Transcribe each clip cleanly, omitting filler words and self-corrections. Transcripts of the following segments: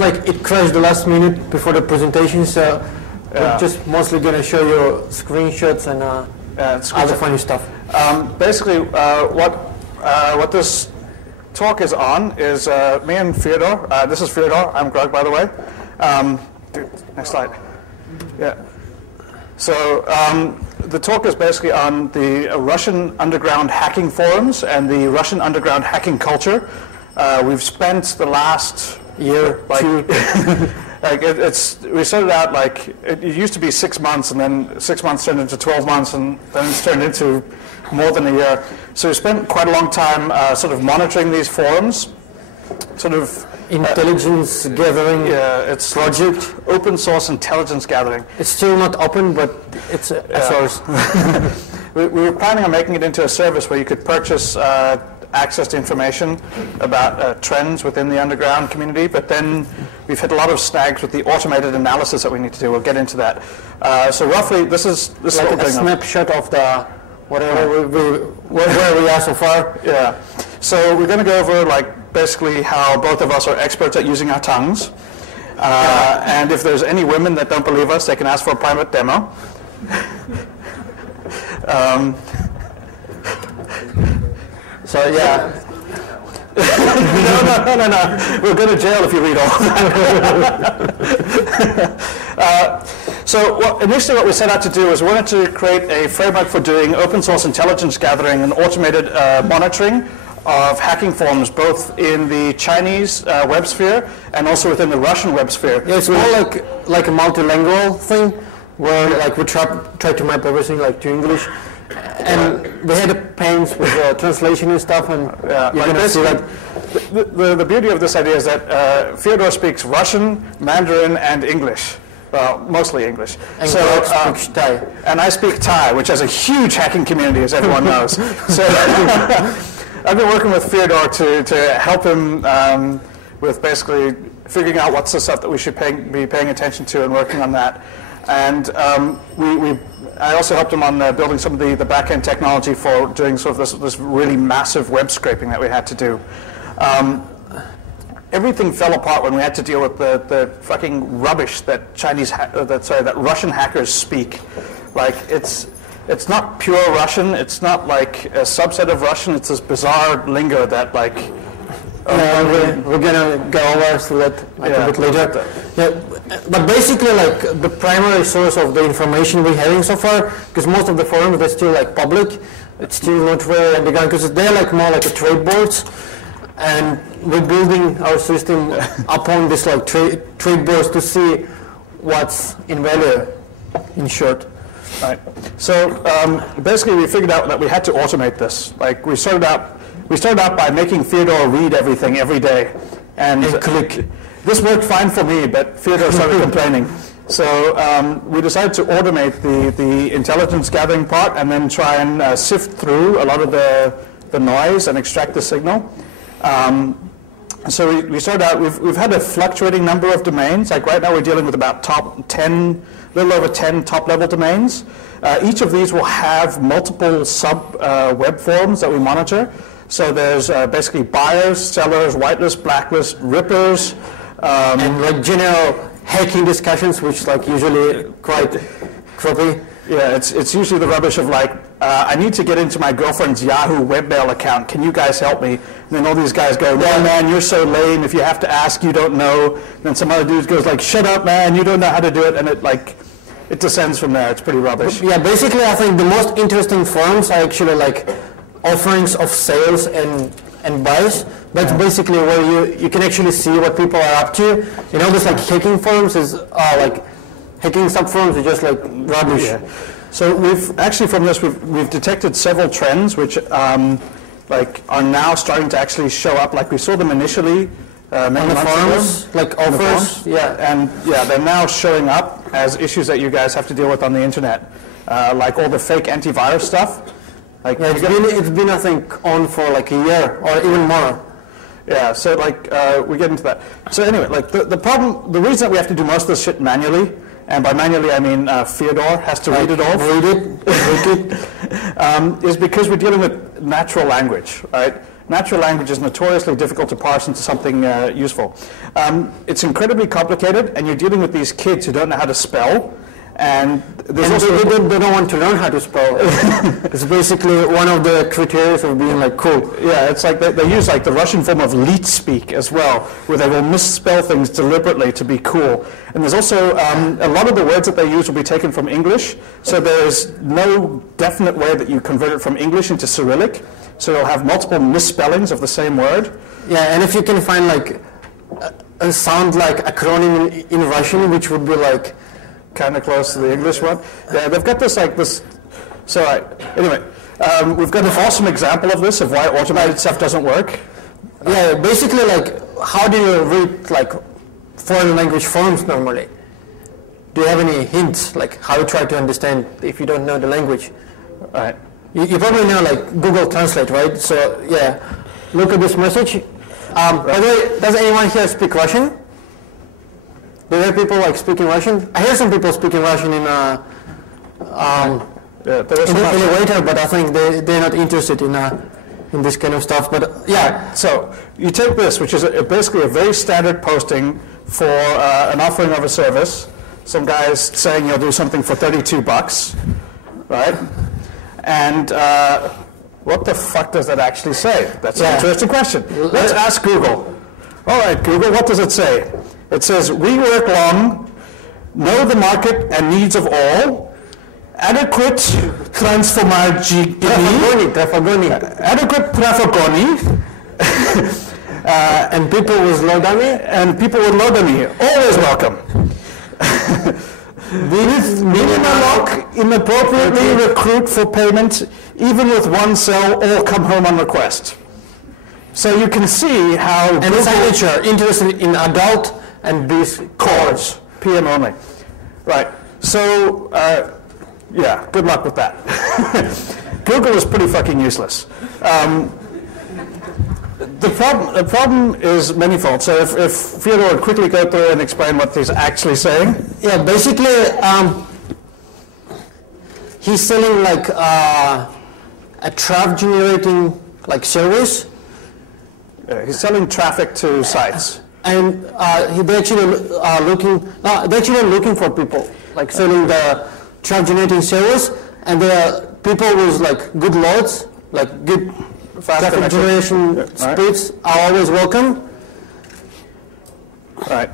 it's like it crashed the last minute before the presentation, so we're just mostly going to show you screenshots and other funny stuff. Basically, what this talk is on is me and Fyodor. This is Fyodor. I'm Grugq, by the way. Next slide. Yeah. So the talk is basically on the Russian underground hacking forums and the Russian underground hacking culture. We've spent the last year, we started out it used to be 6 months, and then 6 months turned into 12 months, and then it's turned into more than a year. So we spent quite a long time sort of monitoring these forums, sort of intelligence gathering. Yeah, it's project, open source intelligence gathering. It's still not open, but it's a source. We were planning on making it into a service where you could purchase access to information about trends within the underground community, but then we've hit a lot of snags with the automated analysis that we need to do. We'll get into that. So roughly, this is like a snapshot of the where we are so far. Yeah. So we're going to go over basically how both of us are experts at using our tongues, and if there's any women that don't believe us, they can ask for a private demo. So yeah. No. We'll go to jail if you read all that. So initially what we set out to do is we wanted to create a framework for doing open source intelligence gathering and automated monitoring of hacking forums, both in the Chinese web sphere and also within the Russian web sphere. Yeah, it's more like a multilingual thing where we try to map everything to English. And we had pains with translation and stuff, and you're going to see the beauty of this idea is that Fyodor speaks Russian, Mandarin, and English. Well, mostly English. And so speaks Thai. And I speak Thai, which has a huge hacking community, as everyone knows. So I've been working with Fyodor to help him with basically figuring out what's the stuff that we should be paying attention to and working on that. And I also helped him on building some of the back-end technology for doing sort of this really massive web scraping that we had to do. Everything fell apart when we had to deal with the fucking rubbish that that Russian hackers speak. It's not pure Russian. It's not like a subset of Russian. It's this bizarre lingo that we're gonna go over through that a bit later. Yeah, but basically, the primary source of the information we're having so far, because most of the forums they're still public, it's still not very underground, because they're more like a trade boards, and we're building our system upon this trade boards to see what's in value, in short. Right. So basically, we figured out that we had to automate this. We started out by making Fyodor read everything every day, and click. This worked fine for me, but Fyodor started complaining. So we decided to automate the intelligence gathering part, and then try and sift through a lot of the noise and extract the signal. So we started out. We've had a fluctuating number of domains. Right now, we're dealing with about little over 10 top-level domains. Each of these will have multiple sub-web forums that we monitor. So there's basically buyers, sellers, whitelist, blacklist, rippers, and general hacking discussions, which usually quite crappy. Yeah, it's usually the rubbish of I need to get into my girlfriend's Yahoo webmail account. Can you guys help me? And then all these guys go, no man, you're so lame. If you have to ask, you don't know. And then some other dude goes shut up, man, you don't know how to do it. And it descends from there. It's pretty rubbish. Yeah, basically I think the most interesting forums are actually offerings of sales and buys. That's basically where you can actually see what people are up to. This hacking forums is hacking subforums are just rubbish. Yeah. So we've actually from this we've detected several trends which are now starting to actually show up. We saw them initially many months ago. Offers. And they're now showing up as issues that you guys have to deal with on the internet, all the fake antivirus stuff. It's been I think on for a year or even more. Yeah, so we get into that. So anyway, the reason that we have to do most of this shit manually, and by manually I mean Fyodor has to read it all. Read it. Is because we're dealing with natural language, right? natural language is notoriously difficult to parse into something useful. It's incredibly complicated, and you're dealing with these kids who don't know how to spell. And there's also they don't want to learn how to spell. It's basically one of the criteria of being like cool. Yeah, it's like they use like the Russian form of leet speak as well, where they will misspell things deliberately to be cool. And there's also a lot of the words that they use will be taken from English, so there's no definite way that you convert it from English into Cyrillic. So you'll have multiple misspellings of the same word. Yeah, and if you can find like a sound like acronym in Russian, which would be like kind of close to the English one. Yeah, they've got this like this. So anyway, we've got an awesome example of this, of why automated stuff doesn't work. Yeah, basically like how do you read like foreign language forms normally? Do you have any hints like how you try to understand if you don't know the language? Right. You probably know like Google Translate, right? So yeah, look at this message. By the way, does anyone here speak Russian? Do you hear people like speaking Russian? I hear some people speaking Russian in the elevator, but I think they're not interested in this kind of stuff. But yeah. So you take this, which is basically a very standard posting for an offering of a service. Some guy's saying you'll do something for $32, right? And what the fuck does that actually say? That's an interesting question. Let's ask Google. All right, Google, what does it say? It says, we work long, know the market and needs of all, adequate transformagini, adequate trafagoni, and people with lodami, always welcome. Minimalok inappropriately recruit for payment, even with one cell, all come home on request. So you can see how and signature interested in adult and these chords, PM only. Right. So yeah, good luck with that. Google is pretty fucking useless. The problem is manifold. So if Fyodor would quickly go through and explain what he's actually saying. Yeah, basically, he's selling like a traffic generating like service. He's selling traffic to sites. And they're actually looking for people, like selling the traffic generating service, and there are people with like good loads, like good traffic generation speeds are always welcome. Right.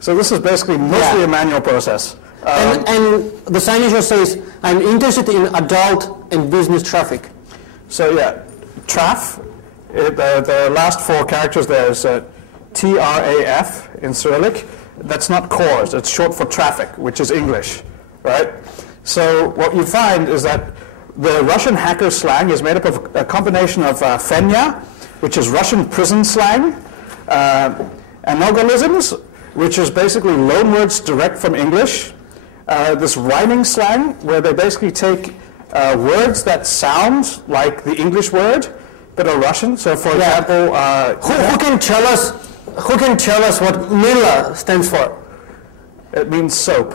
So this is basically mostly a manual process. And the signature says, I'm interested in adult and business traffic. So yeah, traf, the last four characters there is TRAF in Cyrillic. That's not cores, it's short for traffic, which is English, right? So what you find is that the Russian hacker slang is made up of a combination of fenya, which is Russian prison slang, anogalisms, which is basically loan words direct from English, this rhyming slang, where they basically take words that sound like the English word, but are Russian. So for example... Who can tell us what Mila stands for? It means soap.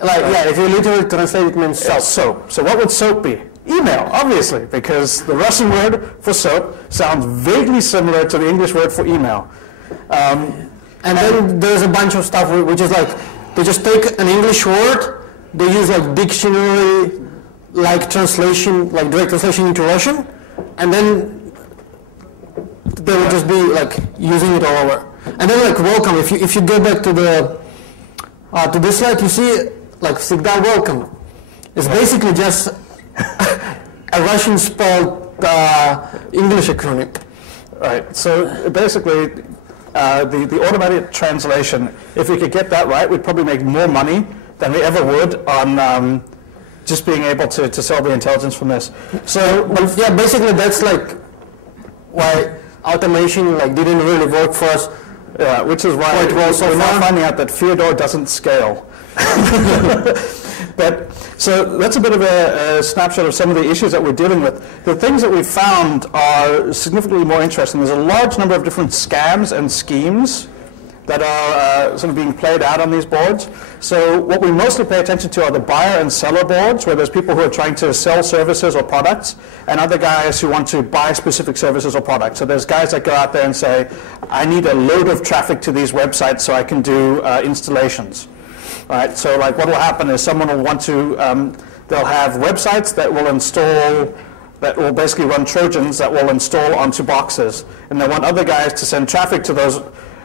Like, if you literally translate it, means soap. Soap. So what would soap be? Email, obviously, because the Russian word for soap sounds vaguely similar to the English word for email. And then there's a bunch of stuff which is like, they just take an English word, they use like dictionary, like translation, like direct translation into Russian, and then they will just be like using it all over. And then like welcome, if you go back to this slide, you see like всегда welcome. It's basically just a Russian spelled English acronym. Right. So basically, the automated translation, if we could get that right, we'd probably make more money than we ever would on just being able to sell the intelligence from this. So yeah, basically that's like why automation like didn't really work for us. Yeah, which is why we're now finding out that Fyodor doesn't scale. But so that's a bit of a snapshot of some of the issues that we're dealing with. The things that we've found are significantly more interesting. There's a large number of different scams and schemes that are sort of being played out on these boards. So what we mostly pay attention to are the buyer and seller boards, where there's people who are trying to sell services or products, and other guys who want to buy specific services or products. So there's guys that go out there and say, I need a load of traffic to these websites so I can do installations. Right? So like what will happen is someone will want to, they'll have websites that will install, that will basically run Trojans that will install onto boxes. And they want other guys to send traffic to those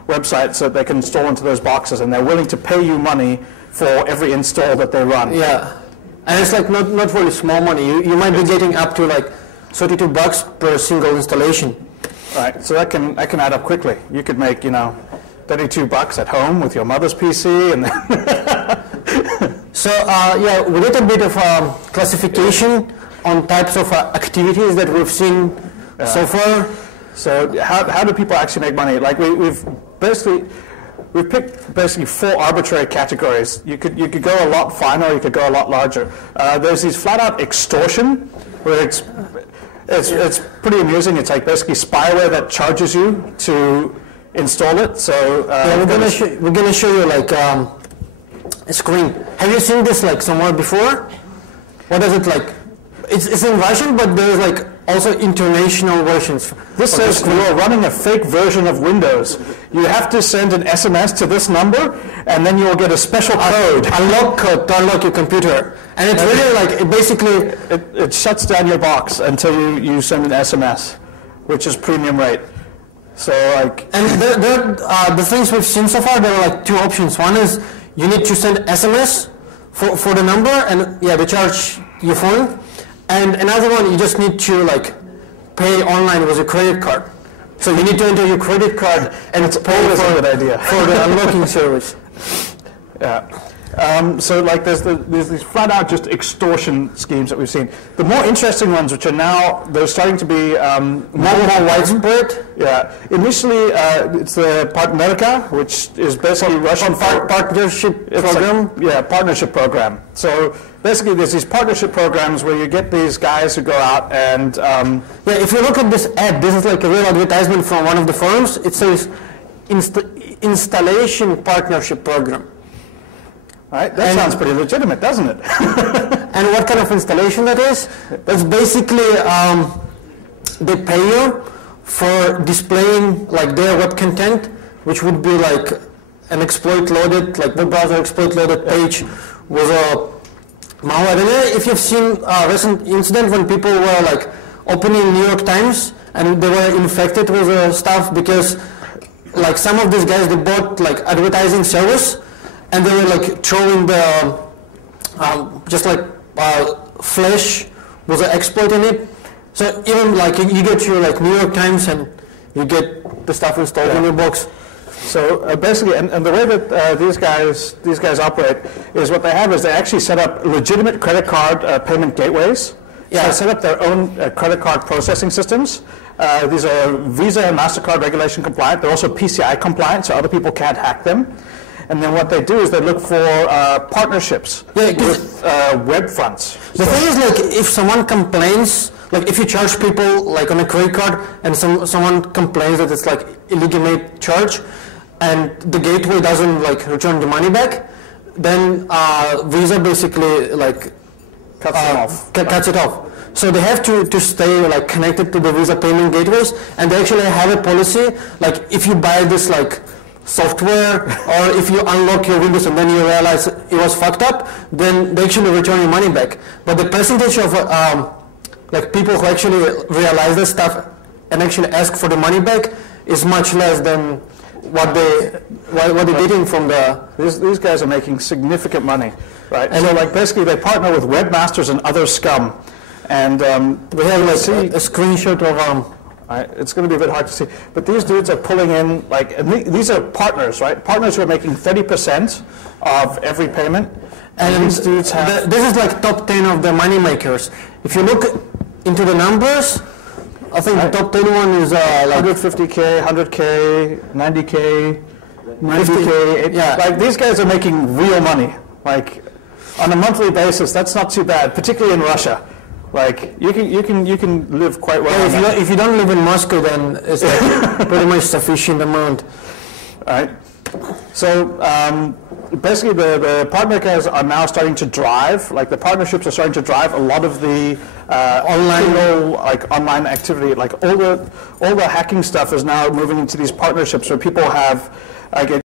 websites so that they can install into those boxes, and they're willing to pay you money for every install that they run. Yeah, and it's like not really small money. You might be getting up to like $32 per single installation. Right, so that can add up quickly. You could make, you know, $32 at home with your mother's PC, and then So yeah, we did a bit of classification on types of activities that we've seen so far. So how do people actually make money? Like we've picked basically 4 arbitrary categories. You could go a lot finer, or you could go a lot larger. There's these flat out extortion, where it's pretty amusing. It's like basically spyware that charges you to install it. So we're gonna show you like a screen. Have you seen this like somewhere before? What is it like? It's in Russian, but there's like also international versions. This says you are running a fake version of Windows. You have to send an SMS to this number, and then you'll get a special code. Unlock code to unlock your computer. And it's really like, it basically... It shuts down your box until you send an SMS, which is premium rate. So like... And the things we've seen so far, there are like 2 options. One is you need to send SMS for the number, and yeah, they charge your phone. And another one, you just need to like pay online with a credit card. So you need to enter your credit card, and it's always a good idea for the unlocking service. Yeah. So like there's these flat out just extortion schemes that we've seen. The more interesting ones, which are now, they're starting to be more widespread. Yeah. Initially, it's the Partnerka, which is basically Russian partnership program. Like, partnership program. So basically, there's these partnership programs where you get these guys who go out and if you look at this ad, this is like a real advertisement from one of the forums. It says installation partnership program. Right? That sounds pretty legitimate, doesn't it? And what kind of installation that is? That's basically they pay you for displaying like their web content, which would be like an exploit loaded, like web browser exploit loaded page with a malware. I don't know if you've seen a recent incident when people were like opening New York Times and they were infected with stuff because like some of these guys, they bought like advertising service, and they were like throwing the just like Flash was an exploit in it. So even like you get your like New York Times and you get the stuff installed in your box. So basically, and the way that these guys operate is what they have is they actually set up legitimate credit card payment gateways. Yeah. So they set up their own credit card processing systems. These are Visa and MasterCard regulation compliant. They're also PCI compliant, so other people can't hack them. And then what they do is they look for partnerships with web fronts. The thing is, like, if someone complains, like if you charge people like on a credit card and someone complains that it's like illegitimate charge and the gateway doesn't like return the money back, then Visa basically like cuts it off. So they have to stay like connected to the Visa payment gateways, and they actually have a policy like if you buy this like software or if you unlock your Windows and then you realize it was fucked up, then they actually return your money back. But the percentage of like people who actually realize this stuff and actually ask for the money back is much less than what they're getting from the... These guys are making significant money, right? And so like basically they partner with webmasters and other scum. And we have like a screenshot of... it's going to be a bit hard to see, but these dudes are pulling in, like, and these are partners, right? Partners who are making 30% of every payment. And these dudes have... This is like top 10 of the money makers. If you look into the numbers, I think the top 10 one is like 150K, 100K, 90K, 90K. Yeah. Like, these guys are making real money. Like, on a monthly basis, that's not too bad, particularly in Russia. Like you can live quite well. Yeah, if you don't live in Moscow, then it's like pretty much sufficient amount. All right. So basically, the partner guys are now starting to drive. Like the partnerships are starting to drive a lot of the online activity. Like all the hacking stuff is now moving into these partnerships where people have